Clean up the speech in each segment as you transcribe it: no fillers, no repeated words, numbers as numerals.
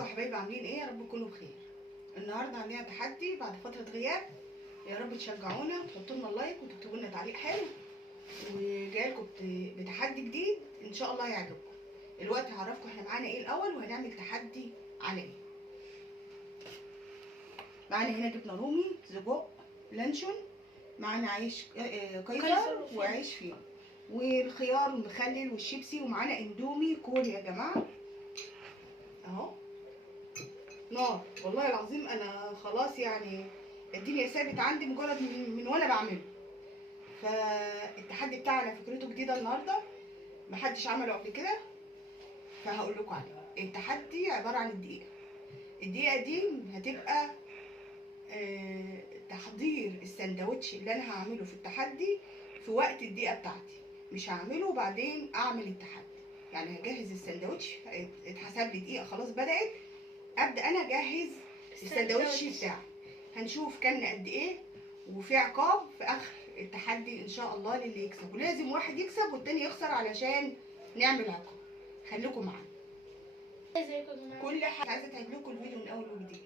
ازيكم يا حبايبي، عاملين ايه؟ يا رب تكونوا بخير. النهارده عندنا تحدي بعد فتره غياب. يا رب تشجعونا وتحطوا لنا لايك وتكتبوا لنا تعليق حلو، وجاي لكم بتحدي جديد ان شاء الله هيعجبكم. الوقت هعرفكم احنا معانا ايه الاول، وهنعمل تحدي على ايه. معانا هنا جبنه رومي، سجق، لانشون، معانا عيش قيصر وعيش فينو، والخيار والمخلل والشيبسي، ومعانا اندومي كوري يا جماعه اهو. نار والله العظيم، انا خلاص يعني الدنيا ثابت عندي مجرد من وانا بعمله. فالتحدي بتاعنا فكرته جديده النهارده، محدش عمله قبل كده، فهقول لكم عليه. التحدي عباره عن الدقيقه دي هتبقى تحضير السندوتش اللي انا هعمله في التحدي في وقت الدقيقه بتاعتي، مش هعمله وبعدين اعمل التحدي. يعني هجهز السندوتش، اتحسب لي دقيقه خلاص بدات، ابدا انا اجهز السندوتش بتاعي. هنشوف كلنا قد ايه، وفي عقاب في اخر التحدي ان شاء الله للي يكسب، ولازم واحد يكسب والتاني يخسر علشان نعمل عقاب. خليكم معانا. كل حاجه عايزه تعيد لكم الفيديو من اول وجديد.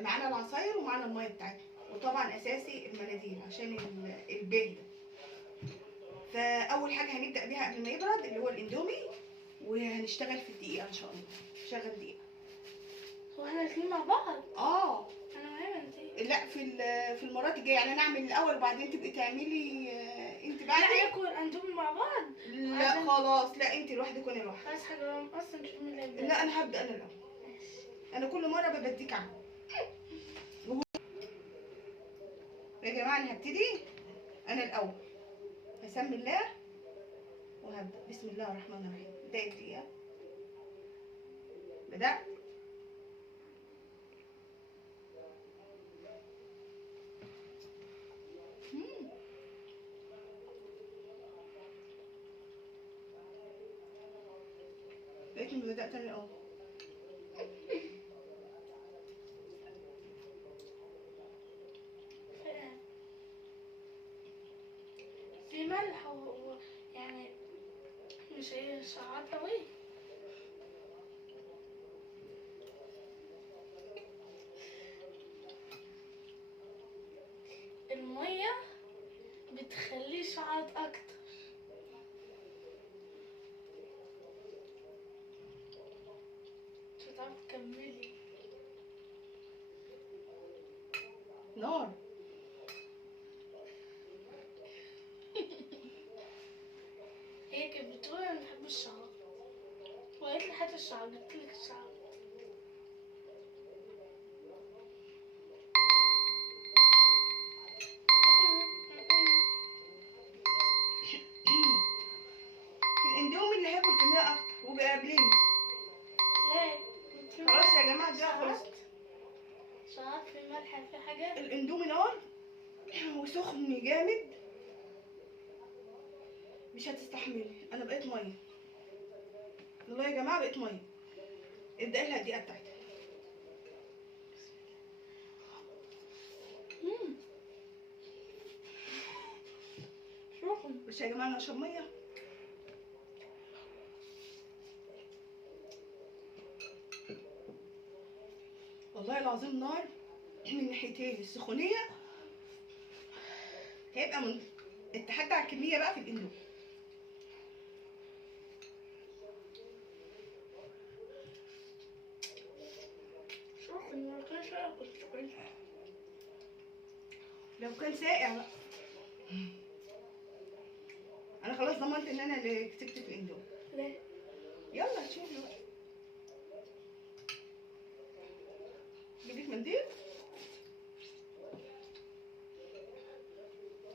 معانا العصاير ومعانا الميه بتاعتنا، وطبعا اساسي المناديل عشان البيت ده. فاول حاجه هنبدا بيها قبل ما يبرد اللي هو الاندومي، وهنشتغل في الدقيقه ان شاء الله. شغل دقيقه. هو احنا الاثنين مع بعض؟ انا معايا مناديل. لا، في المرات الجايه يعني انا اعمل الاول وبعدين تبقي تعملي انت بعد. لا ناكل اندومي مع بعض. لا خلاص، لا انت لوحدك وانا لوحدي. خلاص حاجه اصلا مش مين اللي هيبدأ. لا انا هبدا انا الاول. ماشي. انا كل مره ببديك عنه. يا جماعه انا هبتدي انا الاول. هسمي الله وهبدا. بسم الله الرحمن الرحيم. بدايه الدقيقه. بدات. لقيتني بدات انا الاول. في ملح يعني مش هي شعار قوي. المية بتخليه شعار اكتر. مش هتعرفي تكملي. نار. هي كانت بتقول انا بحب الشعر، وقالت لي هات الشعر، جبتلك الشعر. في الاندومي اللي هياكل كميه اكتر وبيقابليني. لا خلاص يا جماعه ده خلصت. شعر في ملح في حاجة. الاندومي نار وسخن جامد، مش هتستحملي. انا بقيت ميه والله يا جماعه، بقيت ميه. ابدأي لها الدقيقه بتاعتها. سخن. بس يا جماعه انا هشرب ميه. والله العظيم نار من ناحيتين. السخونيه هيبقى من التحدي على الكميه بقى في الاندومي. سخن، ما كانش اكل كويس. لو كان ساقع بقى. انا خلاص ضمنت ان انا اللي كسبت في الاندومي. ليه؟ يلا شوفي بقى. جيبلك منديل.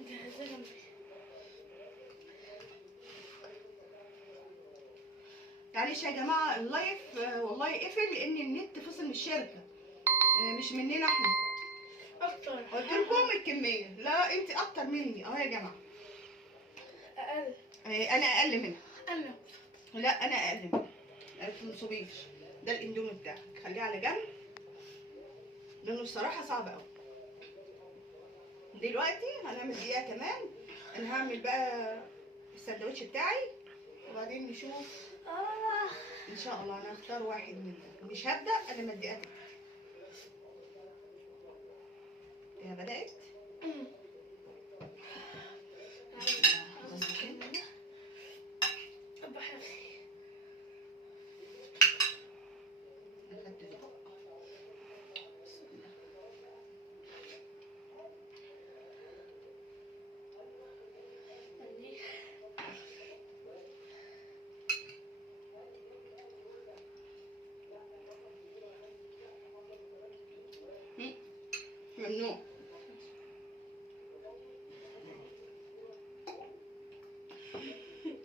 جهزها جنبي. معلش يا جماعه اللايف والله قفل لان النت فصل من الشركه، مش مننا احنا. اكتر. قلت لكم الكميه. لا انت اكتر مني اهو يا جماعه. اقل. انا اقل منها. انا. لا انا اقل منها. ما تنصبيش. ده الاندومي بتاعك خليه على جنب، لانه الصراحه صعب قوي. دلوقتي هنعمل دقيقه كمان. انا هعمل بقى السندوتش بتاعي وبعدين نشوف ان شاء الله. انا هختار واحد منهم. مش هبدأ الا لما الدقيقة تبدأ. هي بدأت. أخدت دي. ممنوع.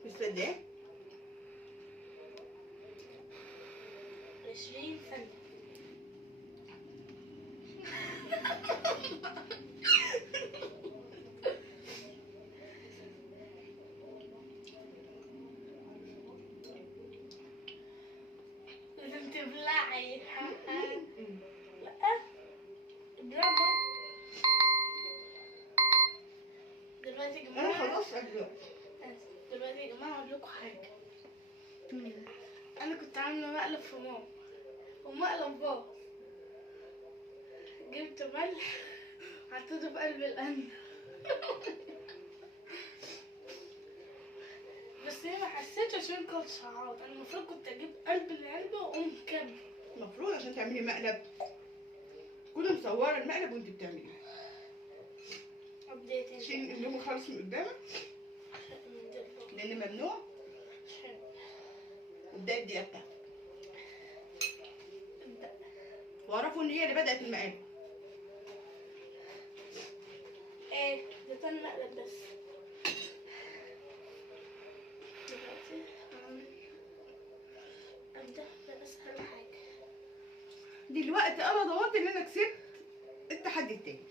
بس قد ايه؟ 20 ثانية. لازم تبلعي. لا برافو. دلوقتي يا انا جماعة، خلاص أجزاء. دلوقتي يا جماعة اقول لكم حاجة. انا كنت عاملة مقلب في ماما ومقلب باظ. جبت ملح حطيته في قلب القلب. بس هي ما حسيتش عشان كنت صعاد. انا المفروض كنت اجيب قلب العلبة واقوم مكمل. المفروض عشان تعملي مقلب تكوني مصورة المقلب وانت بتعمليه. ابديت شيل الاندومي خالص من قدامك لان ممنوع. وابدأي الدقيقة بتاعتك. واعرفوا ان هي اللي بدأت المقالب. ايه ده كان مقلب بس. دلوقتي هعمل ابدأ بأسهل حاجة. دلوقتي انا ضمنت ان انا كسبت التحدي التاني.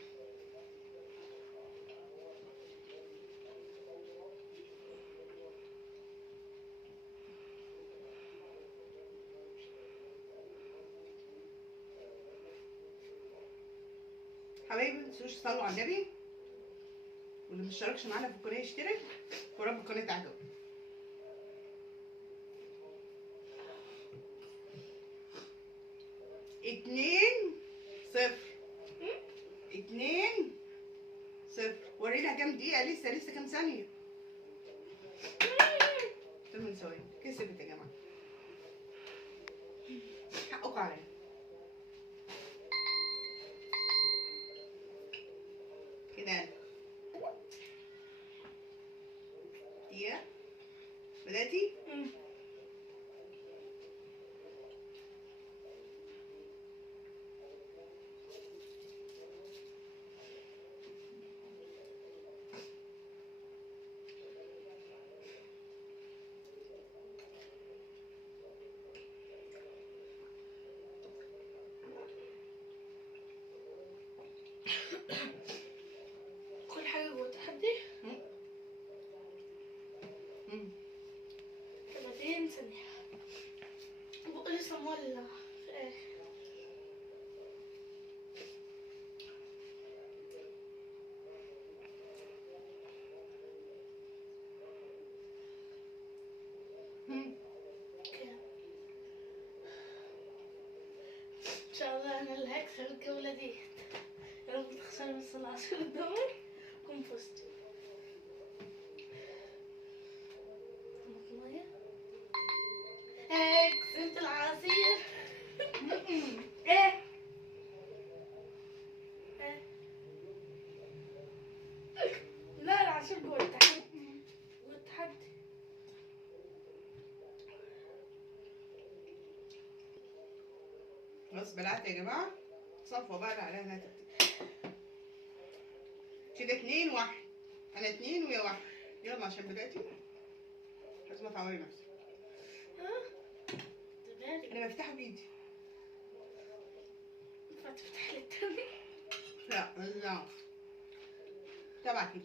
حبايبي متنسوش تصلوا على النبي، واللي مشتركش معانا في القناه يشترك، ورب القناه تعجبه. 2-0. 2-0. ورينا كام دقيقة؟ لسه كام ثانية؟ 8 ثواني. كسبت يا جماعة. حقكم عليا. كده دقيقة. بدأتي؟ كل حاجة جوه التحدي 30 ثانية. بقى لسه مولع في الآخر. كام؟ إن شاء الله أنا اللي هكسب الجولة دي. يا رب تخسر بس العصير الدمر كون فزت. طماطمية. كسبت العصير. ايه لا العصير جوه التحدي. جوه التحدي. خلاص بلعت يا جماعة. صفوة بقى اللي عليها انها تكتب. كده 2-1. انا 2 ويا 1. يلا عشان بدأتي لازم تعوري نفسك. انا بفتحه بايدي. ينفع تفتح لي التاني؟ لا تبع كده.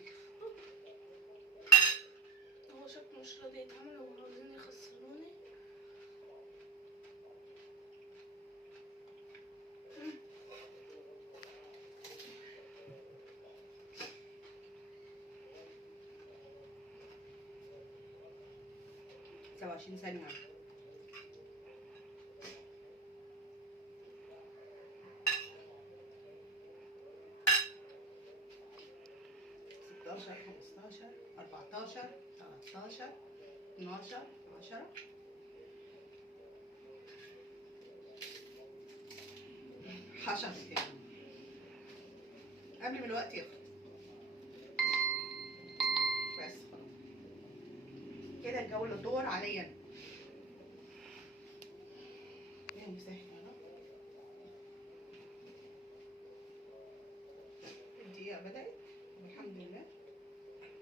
هو شكله مش راضي يتعمل وعاوزين يخسروني. سبعة 20 ثانية. 16 15 14 13 12 10 10 يعني قبل ما الوقت يخلص. بس خلاص كده الجولة دور عليا انا. يا مسهل يا رب. الدقيقة بدأت والحمد لله،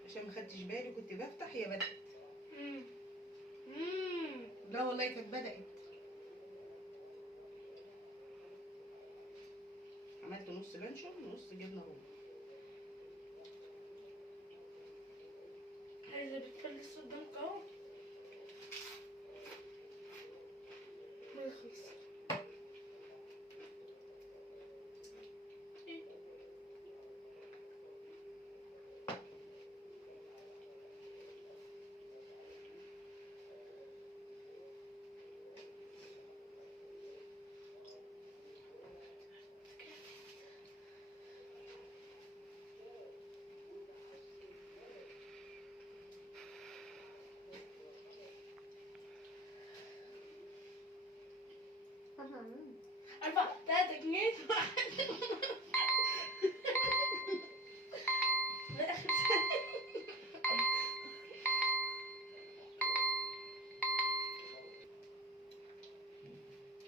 عشان ما خدتش بالي كنت بفتح هي بدأت. لا والله كانت بدأت. عملت نص لانشون ونص جبنة رومي. هاي اللي بتفلس قدامك اهو. ما يخلص. أربعة 3 2 1.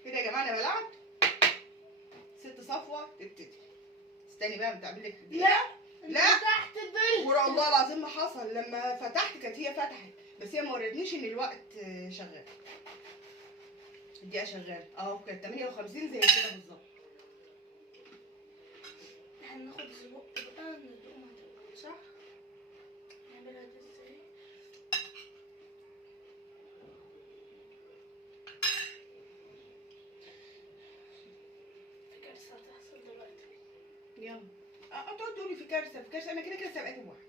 كده يا جماعة انا بلعت. ست صفوة تبتدي. استني بقى بتعمل لك لا لا تحت الظل. والله العظيم ما حصل. لما فتحت كانت هي فتحت بس هي ما ورتنيش ان الوقت شغال. الدقيقة شغالة اهو، كانت 58 زي كده بالظبط. هناخد الزبق بقى ندوقها صح؟ نعملها دي ازاي؟ في كارثة هتحصل دلوقتي. يلا تقعد تقولي في كارثة في كارثة، انا كده كده سابقاكي بواحد.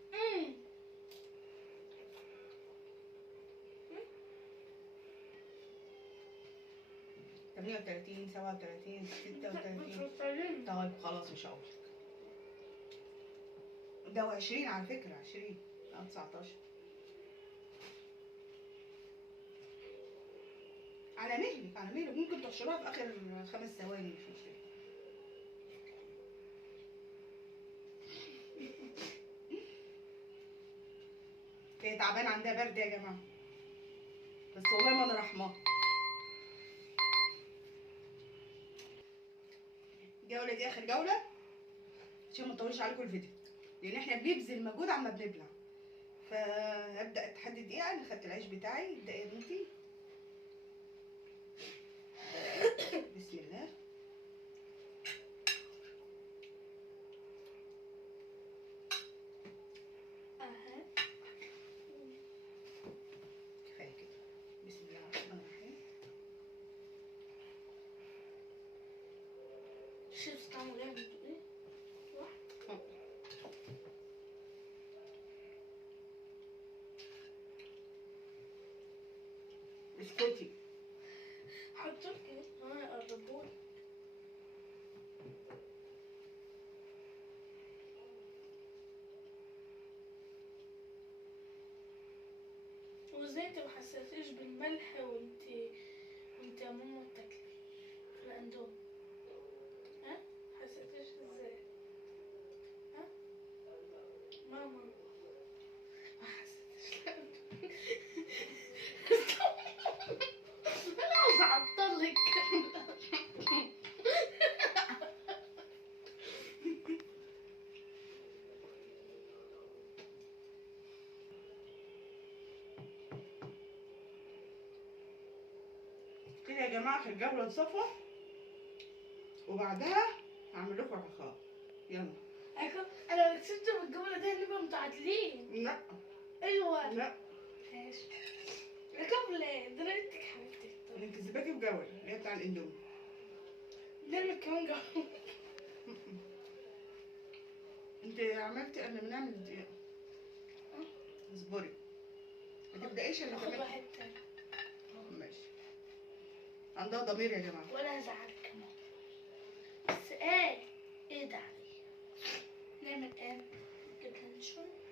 38 37 36. طيب خلاص مش هقول. ده 20 على فكرة، 20 أو 19 على مهلك على مهلك. ممكن تحشروها في آخر 5 ثواني مش مشكلة. هي تعبانة عندها برد يا جماعة، بس والله ما أنا رحماها. الجولة دي آخر جولة عشان ما نطولش عليكم الفيديو، لأن احنا بنبذل مجهود عما بنبلع. فهبدأ التحدي دقيقة. أنا خدت العيش بتاعي. ابدأ يا بنتي. بسم الله. كفاية كده. بسم الله الرحمن الرحيم. الشيبس طعمه جامد ايه؟ اسكتي. حطولك ايه؟ قربولي. وازاي انت محسسيش بالملح وانت يا ماما بتاكلي في الاندومي؟ ها؟ حسيتيش ازاي؟ ها؟ ماما ما حسيتش انا عاوز اعطلك. كده يا جماعة في الجولة الصفوة، وبعدها هعمل لكم عقاب. يلا. انا لو كسبت بالجولة دي هنبقى متعادلين. لا ايوه لا ماشي. ركب ليه؟ ده انا بنتك حبيبتي. انا كسباكي بجولة اللي هي بتاع الاندومي. نعمل كمان جولة. انت عملتي قبل ما نعمل دقيقة. اصبري ما تبدأيش الا خد كمان. واحد تاني. ماشي. عندها ضمير يا جماعة. ولا هزعلك كمان. بس ايه ده علي؟ نعمل ايه؟ جبنا شوية.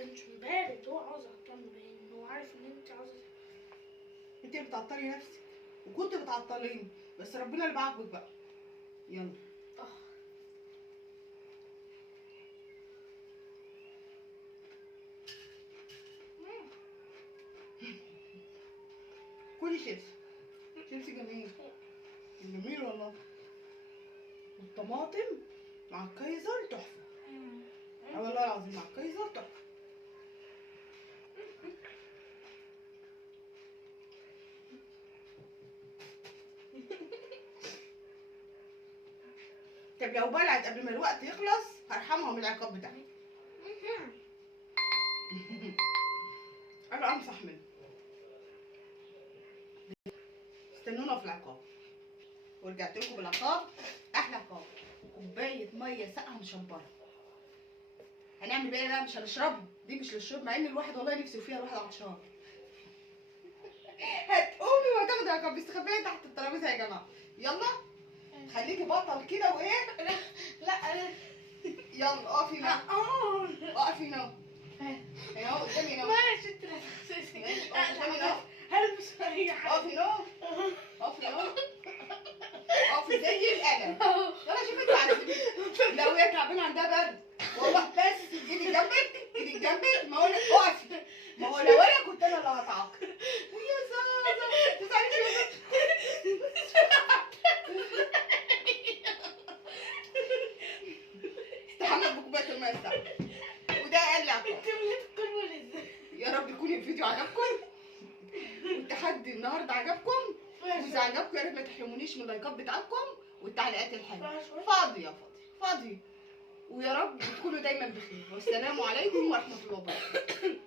كانش بارد، هو عاوز يعطلني باين، هو عارف ان انت عاوزه. انت اللي بتعطلي نفسك وكنت بتعطليني، بس ربنا اللي بعاقبك بقى. يلا كلي شيبسي. شيبسي جميل جميل والله. الطماطم مع الكايزر تحفه. والله العظيم مع الكايزر تحفه. طب لو بلعت قبل ما الوقت يخلص هرحمها من العقاب بتاعي. انا انصح منه. استنونا في العقاب، ورجعت لكم بالعقاب. احلى عقاب كوبايه ميه ساقعه مشبره. هنعمل بيها بقى، مش هنشربها دي، مش للشرب، مع ان الواحد والله نفسه فيها، الواحد عطشان. هتقومي وهتاخدي عقاب مستخبيه تحت الترابيزه يا جماعه. يلا خليكي بطل كده وايه. لا انا يلا اقفي هنا، اقفي هنا اهو قدامي هنا. ماشي انت لا تخسسي. ماشي، اقفي قدامي هنا. هلبس اي حاجه. اقفي هنا، اقفي هنا، اقفي زي القلم. يلا شوفي انتوا عايزين. لو هي تعبانه عندها برد والله، بس ايدك جنبك، ايدك جنبك. ما هو اقفي، ما هو لو انا كنت انا اللي هتعاقب. يا زازا تزعليش يا استحمى بكوبايه الميه الساقعه، وده اقل عقاب. انت مليت القربة ازاي؟ يا رب يكون الفيديو عجبكم والتحدي النهارده عجبكم، واذا عجبكم يا ريت ما تحرمونيش من اللايكات بتاعتكم والتعليقات الحلوه. فاضي فاضي، ويا رب تكونوا دايما بخير، والسلام عليكم ورحمه الله وبركاته.